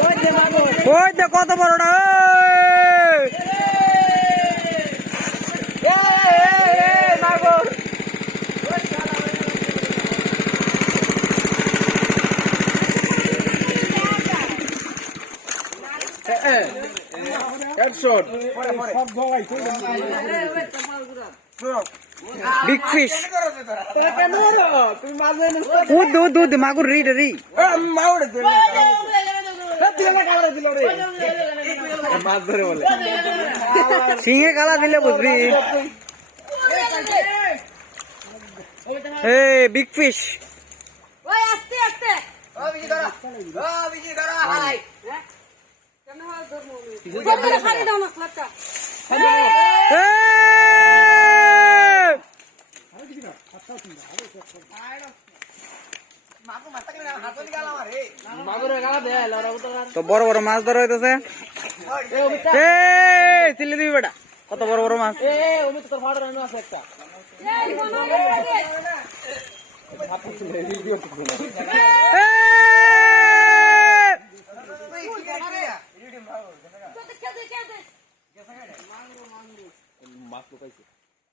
ওই ওই! কত বড়টা মাগো হেডশট বিগ ফিশ তুমি মাঝে উদ উদ উদ মাগুর রি রে রি মাউড়ে মাছ ধরে বলে সিংহে কালা দিলে বুঝবি এ বিগ ফিশ ওই আস্তে আস্তে কেন খালি দাও মশলাটা মাগুরের গালা দেয় লড়া উঠা তো বড় বড় মাছ ধরা হইতেছে। এ চিল্লি দিবি বেটা কত বড় বড় মাছ। আছে একটা।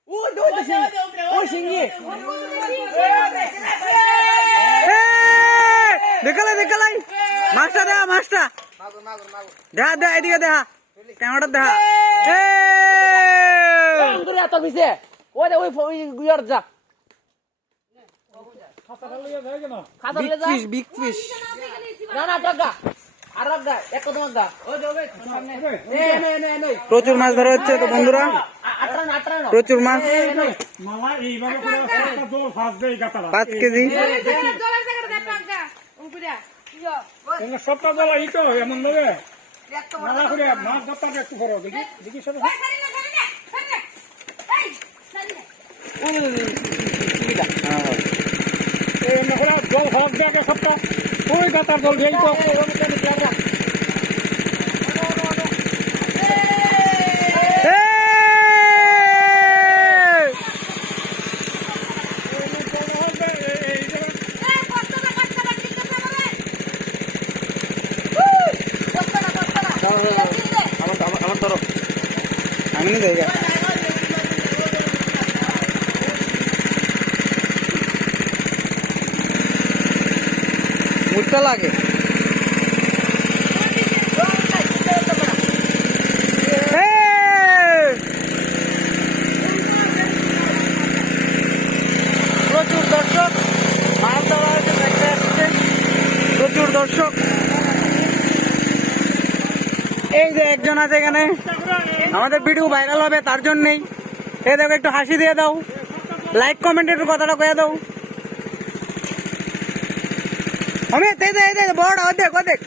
ও দই দই ও সিঙ্গি এ! দেখালাই দেখালাই মাছটা দেখা মাছটা দেখা দেখা এদিকে দেখা ক্যামেরাটা দেখা এত পিছে ওই দে ওই ওই গুয়ার যা প্রচুর মাছ ধরা হচ্ছে তো বন্ধুরা প্রচুর মাছ মামা এইভাবে করে একটা জল ফাঁস দেয় গাতারা পাঁচ কেজি জলের জায়গাটা দেখ টাকা উঙ্কুরা সবটা জল এই তো এমন ভাবে মাছ ধরতে একটু করো দেখি দেখি সব ওই সারি না সারি না সারি না এই সারি না এই না করে জল ফাঁস দেয় সবটা ওই গাতার জল দিয়ে আমি নি জায়গা মুটটা লাগে! প্রচুর দর্শক মাছ ধরা হয়েছে দর্শক এই যে একজন আছে এখানে। আমাদের ভিডিও ভাইরাল হবে, তার জন্যেই। এ দেখো, একটু হাসি দিয়ে দাও। লাইক কমেন্ট একটু কথাটা কয়ে দাও। আমি বড়, অর্ধেক অর্ধেক।